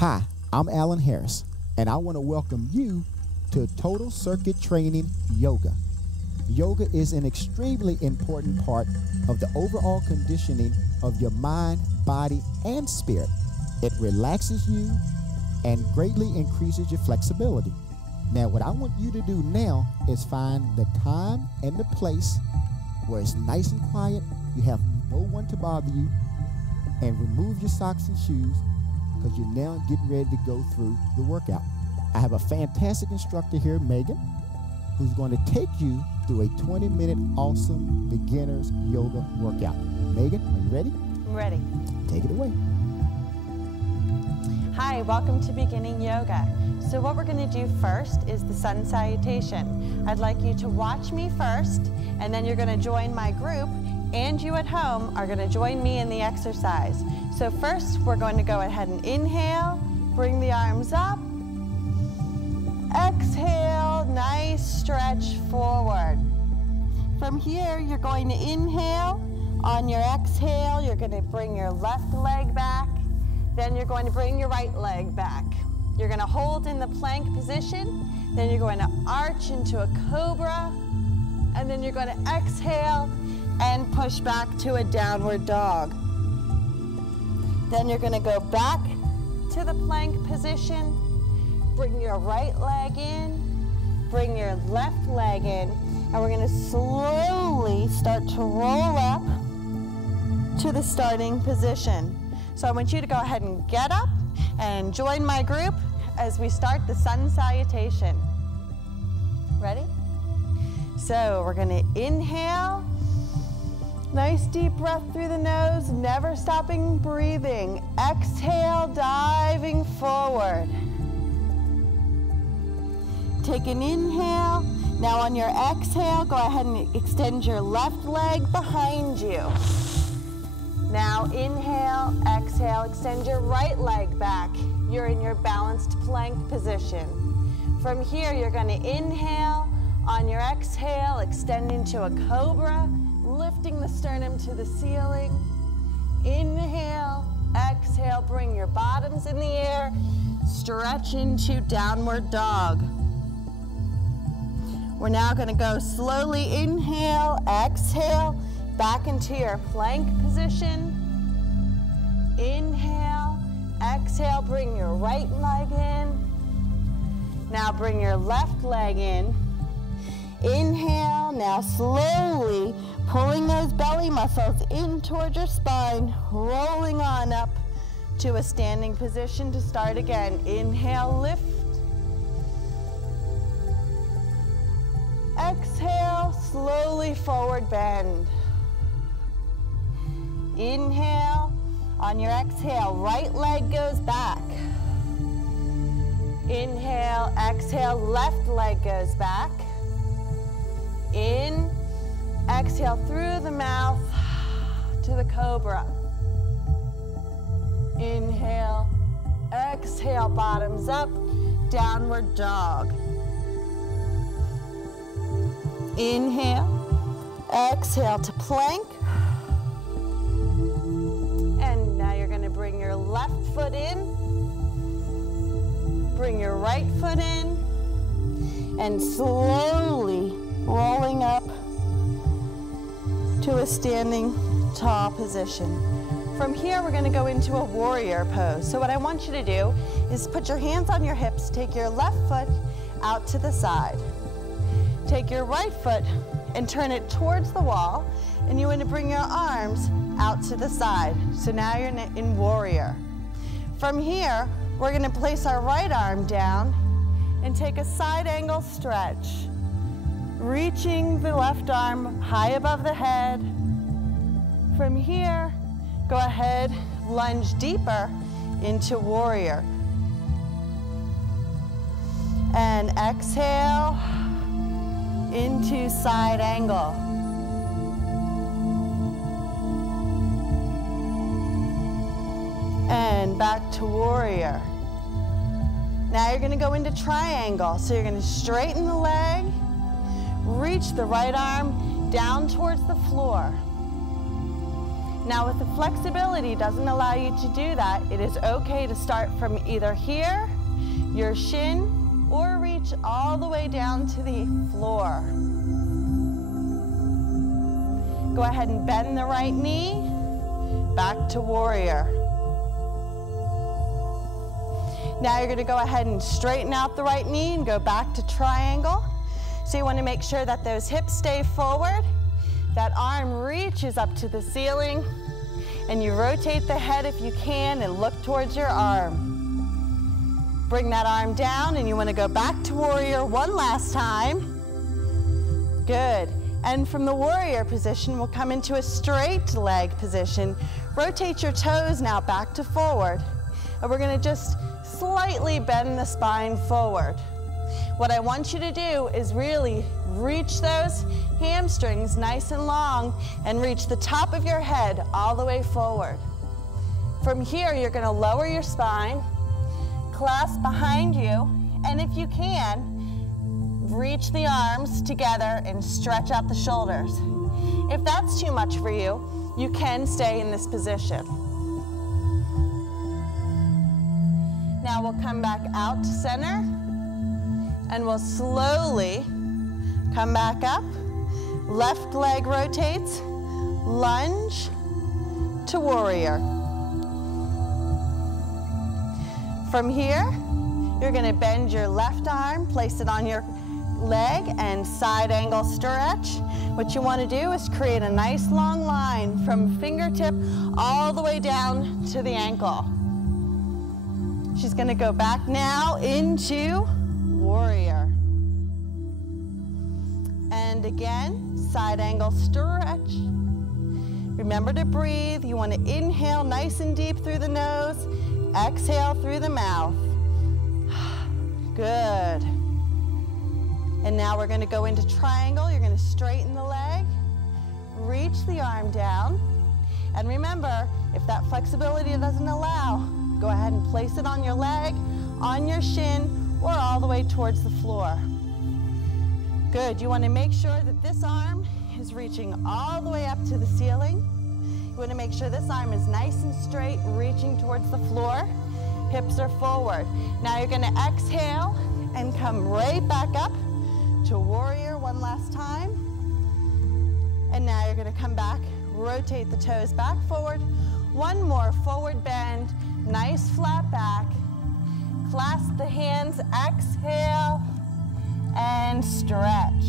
Hi, I'm Alan Harris, and I want to welcome you to Total Circuit Training Yoga. Yoga is an extremely important part of the overall conditioning of your mind, body, and spirit. It relaxes you and greatly increases your flexibility. Now, what I want you to do now is find the time and the place where it's nice and quiet, you have no one to bother you, and remove your socks and shoes because you're now getting ready to go through the workout. I have a fantastic instructor here, Megan, who's going to take you through a 20-minute awesome beginner's yoga workout. Megan, are you ready? I'm ready. Take it away. Hi, welcome to Beginning Yoga. So what we're going to do first is the sun salutation. I'd like you to watch me first, and then you're going to join my group, and you at home are going to join me in the exercise. So first, we're going to go ahead and inhale, bring the arms up. Exhale, nice stretch forward. From here, you're going to inhale. On your exhale, you're going to bring your left leg back. Then you're going to bring your right leg back. You're going to hold in the plank position. Then you're going to arch into a cobra. And then you're going to exhale and push back to a downward dog. Then you're going to go back to the plank position. Bring your right leg in. Bring your left leg in. And we're going to slowly start to roll up to the starting position. So I want you to go ahead and get up and join my group as we start the sun salutation. Ready? So we're going to inhale. Nice deep breath through the nose, never stopping breathing. Exhale, diving forward. Take an inhale. Now on your exhale, go ahead and extend your left leg behind you. Now inhale, exhale, extend your right leg back. You're in your balanced plank position. From here, you're going to inhale. On your exhale, extend into a cobra, lifting the sternum to the ceiling. Inhale, exhale, bring your bottoms in the air. Stretch into downward dog. We're now going to go slowly inhale, exhale, back into your plank position. Inhale, exhale, bring your right leg in. Now bring your left leg in. Inhale, now slowly pulling those belly muscles in towards your spine, rolling on up to a standing position to start again. Inhale, lift. Exhale, slowly forward bend. Inhale. On your exhale, right leg goes back. Inhale, exhale, left leg goes back. In, exhale through the mouth to the cobra. Inhale, exhale, bottoms up, downward dog. Inhale, exhale to plank. And now you're going to bring your left foot in, bring your right foot in, and slowly rolling up to a standing tall position. From here, we're going to go into a warrior pose. So what I want you to do is put your hands on your hips, take your left foot out to the side. Take your right foot and turn it towards the wall, and you want to bring your arms out to the side. So now you're in warrior. From here, we're going to place our right arm down and take a side angle stretch, reaching the left arm high above the head. From here, go ahead, lunge deeper into warrior. And exhale into side angle. And back to warrior. Now you're going to go into triangle. So you're going to straighten the leg, reach the right arm down towards the floor. Now, if the flexibility doesn't allow you to do that, it is okay to start from either here, your shin, or reach all the way down to the floor. Go ahead and bend the right knee, back to warrior. Now you're going to go ahead and straighten out the right knee and go back to triangle. So you want to make sure that those hips stay forward, that arm reaches up to the ceiling, and you rotate the head if you can and look towards your arm. Bring that arm down and you want to go back to warrior one last time. Good. And from the warrior position, we'll come into a straight leg position. Rotate your toes now back to forward. And we're going to just slightly bend the spine forward. What I want you to do is really reach those hamstrings nice and long and reach the top of your head all the way forward. From here, you're going to lower your spine, clasp behind you, and if you can, reach the arms together and stretch out the shoulders. If that's too much for you, you can stay in this position. Now we'll come back out to center, and we'll slowly come back up. Left leg rotates, lunge to warrior. From here, you're going to bend your left arm, place it on your leg, and side angle stretch. What you want to do is create a nice long line from fingertip all the way down to the ankle. She's going to go back now into warrior. And again, side angle stretch. Remember to breathe. You want to inhale nice and deep through the nose, exhale through the mouth. Good. And now we're going to go into triangle. You're going to straighten the leg, reach the arm down, and remember, if that flexibility doesn't allow, go ahead and place it on your leg, on your shin, or all the way towards the floor. Good. You want to make sure that this arm is reaching all the way up to the ceiling. You want to make sure this arm is nice and straight, reaching towards the floor. Hips are forward. Now you're going to exhale and come right back up to warrior one last time. And now you're going to come back, rotate the toes back forward. One more forward bend, nice flat back. Clasp the hands, exhale, and stretch.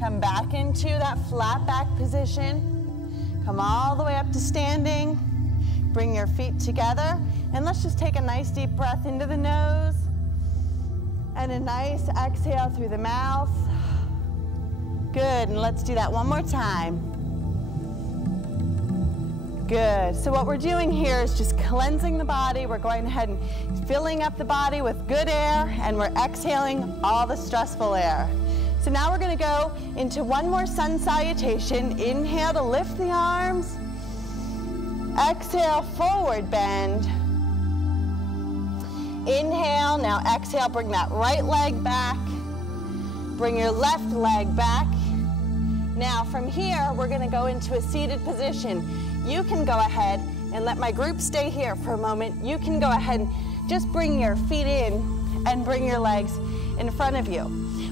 Come back into that flat back position. Come all the way up to standing. Bring your feet together. And let's just take a nice deep breath into the nose. And a nice exhale through the mouth. Good, and let's do that one more time. Good, so what we're doing here is just cleansing the body. We're going ahead and filling up the body with good air, and we're exhaling all the stressful air. So now we're gonna go into one more sun salutation. Inhale to lift the arms. Exhale, forward bend. Inhale, now exhale, bring that right leg back. Bring your left leg back. Now from here, we're gonna go into a seated position. You can go ahead and let my group stay here for a moment. You can go ahead and just bring your feet in and bring your legs in front of you.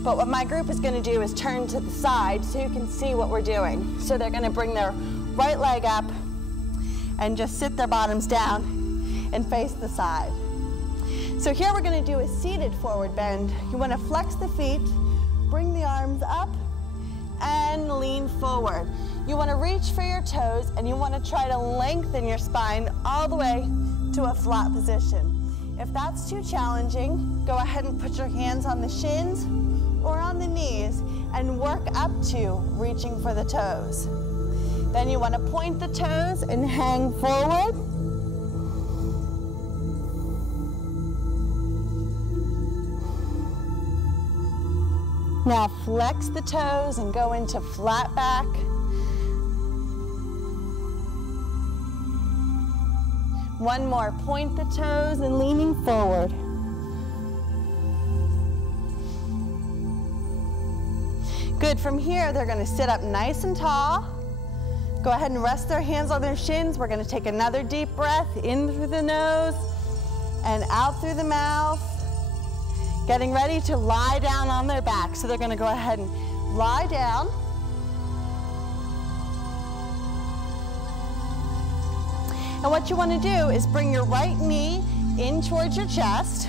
But what my group is gonna do is turn to the side so you can see what we're doing. So they're gonna bring their right leg up and just sit their bottoms down and face the side. So here we're gonna do a seated forward bend. You wanna flex the feet, bring the arms up, and lean forward. You wanna reach for your toes, and you wanna try to lengthen your spine all the way to a flat position. If that's too challenging, go ahead and put your hands on the shins or on the knees and work up to reaching for the toes. Then you wanna point the toes and hang forward. Now flex the toes and go into flat back. One more, point the toes and leaning forward. Good, from here, they're gonna sit up nice and tall. Go ahead and rest their hands on their shins. We're gonna take another deep breath in through the nose and out through the mouth. Getting ready to lie down on their back. So they're gonna go ahead and lie down. And what you wanna do is bring your right knee in towards your chest.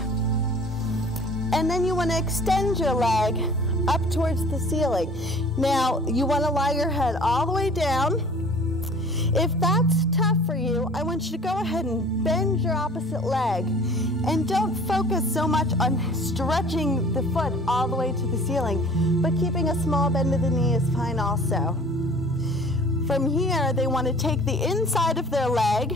And then you wanna extend your leg up towards the ceiling. Now, you wanna lie your head all the way down. If that's tough for you, I want you to go ahead and bend your opposite leg. And don't focus so much on stretching the foot all the way to the ceiling, but keeping a small bend of the knee is fine also. From here, they want to take the inside of their leg,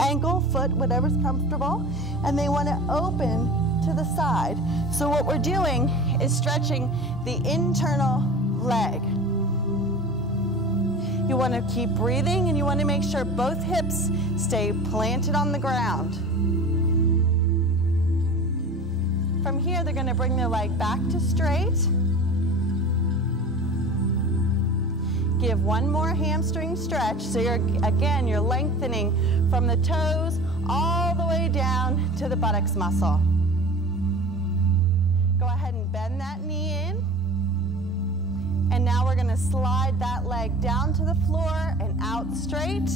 ankle, foot, whatever's comfortable, and they want to open to the side. So what we're doing is stretching the internal leg. You want to keep breathing, and you want to make sure both hips stay planted on the ground. From here, they're going to bring their leg back to straight. Give one more hamstring stretch. So you're lengthening from the toes all the way down to the buttocks muscle. Go ahead and bend that knee in. And now we're going to slide that leg down to the floor and out straight.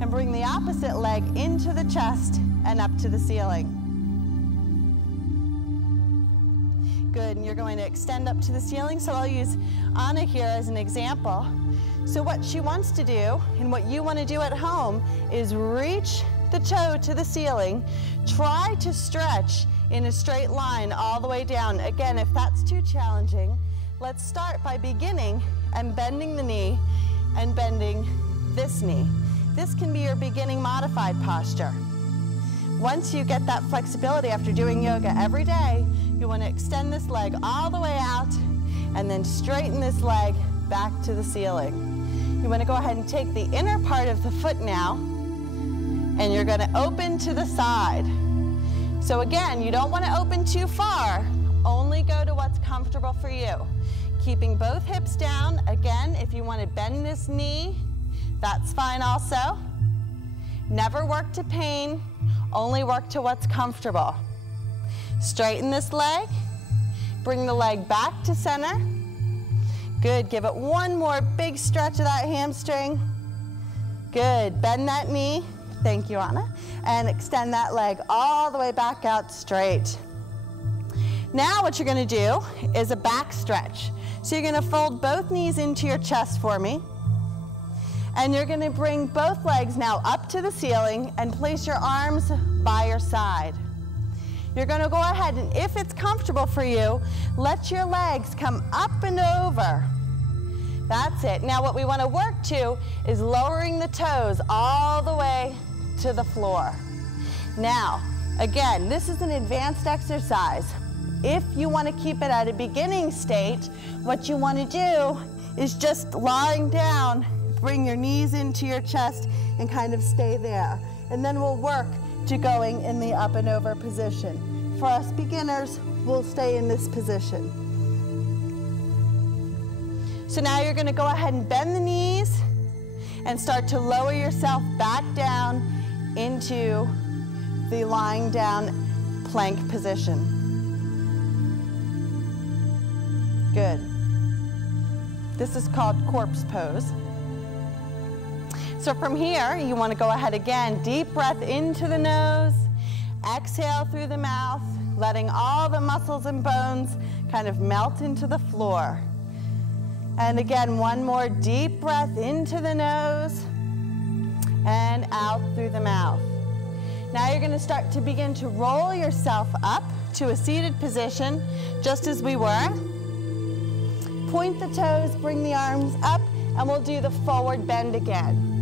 And bring the opposite leg into the chest and up to the ceiling. Good, and you're going to extend up to the ceiling. So I'll use Anna here as an example. So what she wants to do, and what you want to do at home, is reach the toe to the ceiling. Try to stretch in a straight line all the way down. Again, if that's too challenging, let's start by beginning and bending the knee and bending this knee. This can be your beginning modified posture. Once you get that flexibility after doing yoga every day, you want to extend this leg all the way out and then straighten this leg back to the ceiling. You want to go ahead and take the inner part of the foot now, and you're going to open to the side. So again, you don't want to open too far, only go to what's comfortable for you. Keeping both hips down. Again, if you want to bend this knee, that's fine also. Never work to pain, only work to what's comfortable. Straighten this leg, bring the leg back to center. Good, give it one more big stretch of that hamstring. Good, bend that knee, thank you Anna, and extend that leg all the way back out straight. Now what you're going to do is a back stretch. So you're going to fold both knees into your chest for me. And you're going to bring both legs now up to the ceiling and place your arms by your side. You're going to go ahead and, if it's comfortable for you, let your legs come up and over. That's it. Now what we want to work to is lowering the toes all the way to the floor. Now, again, this is an advanced exercise. If you want to keep it at a beginning state, what you want to do is just lying down, bring your knees into your chest and kind of stay there. And then we'll work to going in the up and over position. For us beginners, we'll stay in this position. So now you're going to go ahead and bend the knees and start to lower yourself back down into the lying down plank position. Good. This is called corpse pose. So from here, you want to go ahead again, deep breath into the nose, exhale through the mouth, letting all the muscles and bones kind of melt into the floor. And again, one more deep breath into the nose and out through the mouth. Now you're going to start to begin to roll yourself up to a seated position, just as we were. Point the toes, bring the arms up, and we'll do the forward bend again.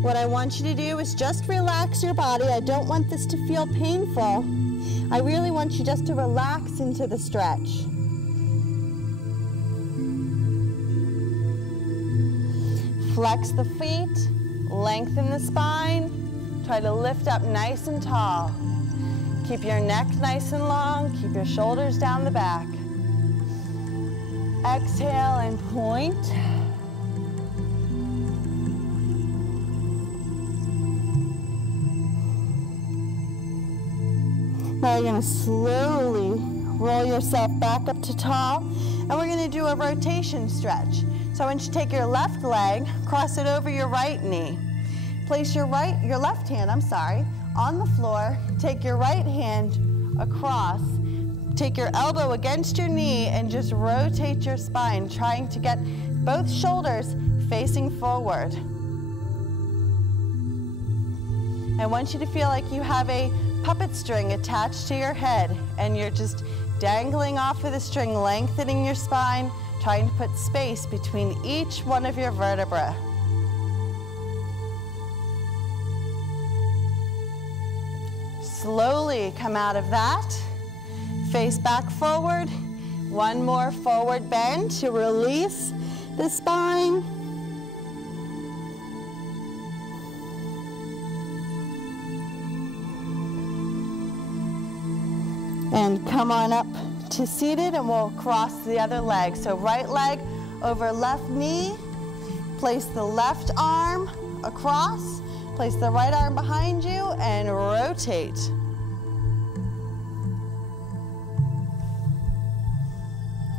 What I want you to do is just relax your body. I don't want this to feel painful. I really want you just to relax into the stretch. Flex the feet, lengthen the spine, try to lift up nice and tall. Keep your neck nice and long, keep your shoulders down the back. Exhale and point. Now you're going to slowly roll yourself back up to tall, and we're going to do a rotation stretch. So I want you to take your left leg, cross it over your right knee. Place your left hand, on the floor. Take your right hand across. Take your elbow against your knee and just rotate your spine, trying to get both shoulders facing forward. I want you to feel like you have a puppet string attached to your head, and you're just dangling off of the string, lengthening your spine, trying to put space between each one of your vertebrae. Slowly come out of that. Face back forward. One more forward bend to release the spine. And come on up to seated, and we'll cross the other leg. So right leg over left knee. Place the left arm across. Place the right arm behind you and rotate.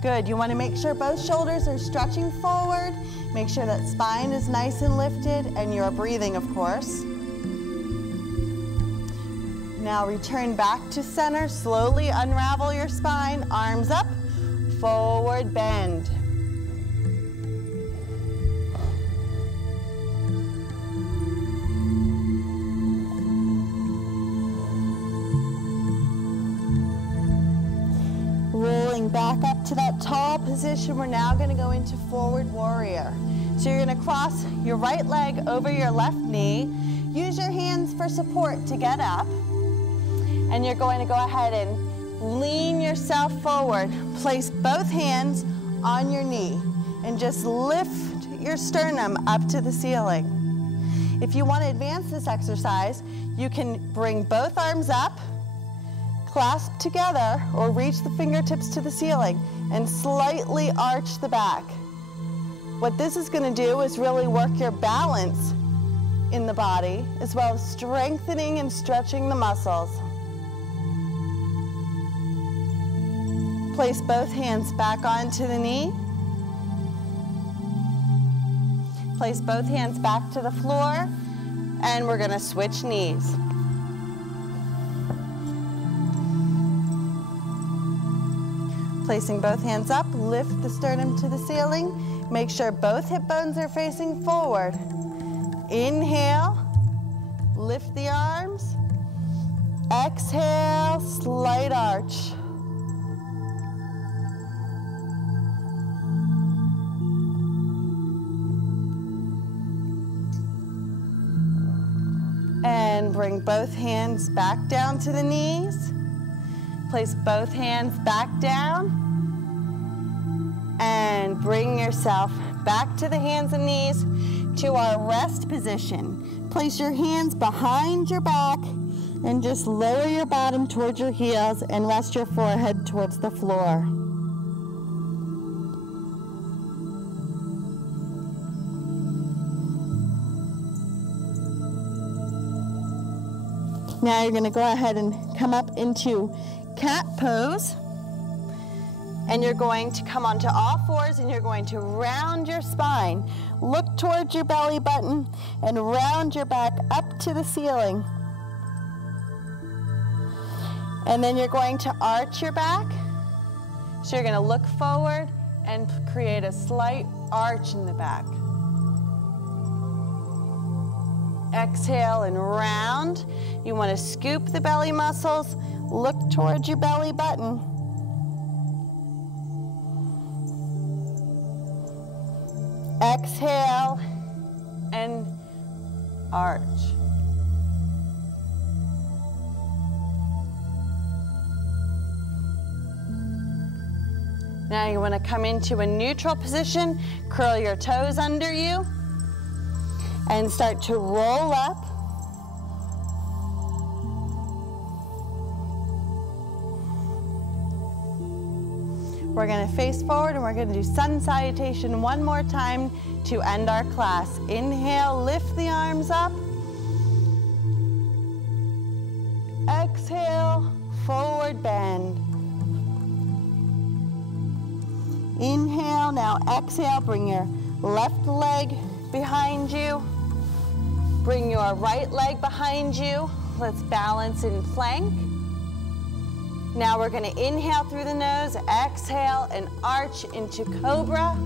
Good. You want to make sure both shoulders are stretching forward. Make sure that spine is nice and lifted, and you're breathing, of course. Now return back to center. Slowly unravel your spine. Arms up. Forward bend. Rolling back up to that tall position, we're now going to go into forward warrior. So you're going to cross your right leg over your left knee. Use your hands for support to get up. And you're going to go ahead and lean yourself forward. Place both hands on your knee and just lift your sternum up to the ceiling. If you want to advance this exercise, you can bring both arms up, clasp together, or reach the fingertips to the ceiling and slightly arch the back. What this is going to do is really work your balance in the body, as well as strengthening and stretching the muscles. Place both hands back onto the knee. Place both hands back to the floor, and we're going to switch knees. Placing both hands up, lift the sternum to the ceiling. Make sure both hip bones are facing forward. Inhale, lift the arms. Exhale, slight arch. And bring both hands back down to the knees. Place both hands back down. And bring yourself back to the hands and knees to our rest position. Place your hands behind your back and just lower your bottom towards your heels and rest your forehead towards the floor. Now you're going to go ahead and come up into cat pose. And you're going to come onto all fours, and you're going to round your spine. Look towards your belly button and round your back up to the ceiling. And then you're going to arch your back. So you're going to look forward and create a slight arch in the back. Exhale and round. You want to scoop the belly muscles. Look towards your belly button. Exhale and arch. Now you want to come into a neutral position, curl your toes under you, and start to roll up. We're gonna face forward and we're gonna do sun salutation one more time to end our class. Inhale, lift the arms up. Exhale, forward bend. Inhale, now exhale, bring your left leg behind you. Bring your right leg behind you. Let's balance in plank. Now we're gonna inhale through the nose, exhale and arch into cobra.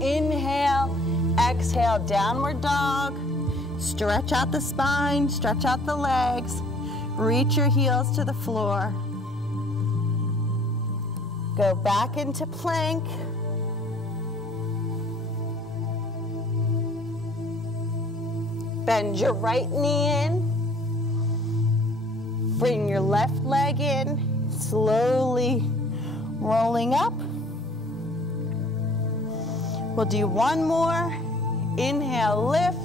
Inhale, exhale, downward dog. Stretch out the spine, stretch out the legs. Reach your heels to the floor. Go back into plank. Bend your right knee in. Bring your left leg in, slowly rolling up. We'll do one more. Inhale, lift.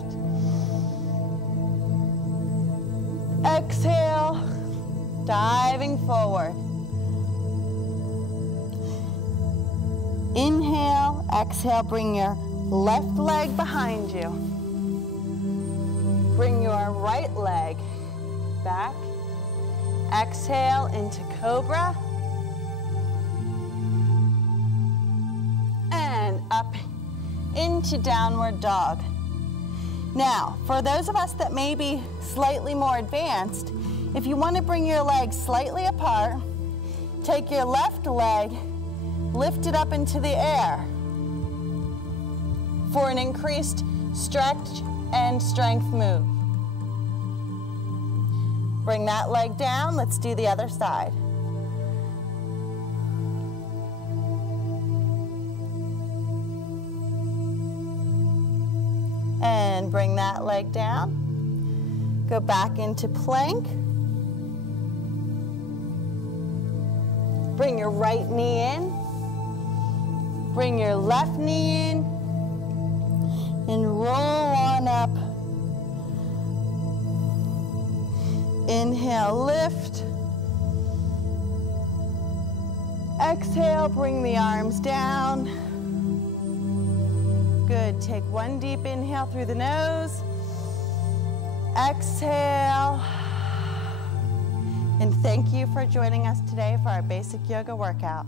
Exhale, diving forward. Inhale, exhale, bring your left leg behind you. Bring your right leg back. Exhale into cobra. And up into downward dog. Now, for those of us that may be slightly more advanced, if you want to bring your legs slightly apart, take your left leg, lift it up into the air for an increased stretch and strength move. Bring that leg down. Let's do the other side. And bring that leg down. Go back into plank. Bring your right knee in. Bring your left knee in. And roll on up. Inhale, lift. Exhale, bring the arms down. Good, take one deep inhale through the nose. Exhale. And thank you for joining us today for our basic yoga workout.